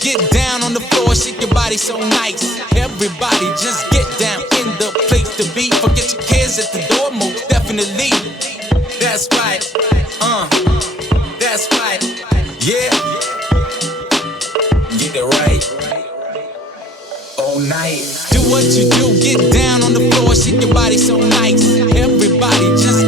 get down on the floor, shake your body so nice. Everybody just get down in the place to be. Forget your cares at the door, most definitely. That's right, that's right, yeah. Get it right, all night. Do what you do, get down on the floor, shake your body so nice. Everybody just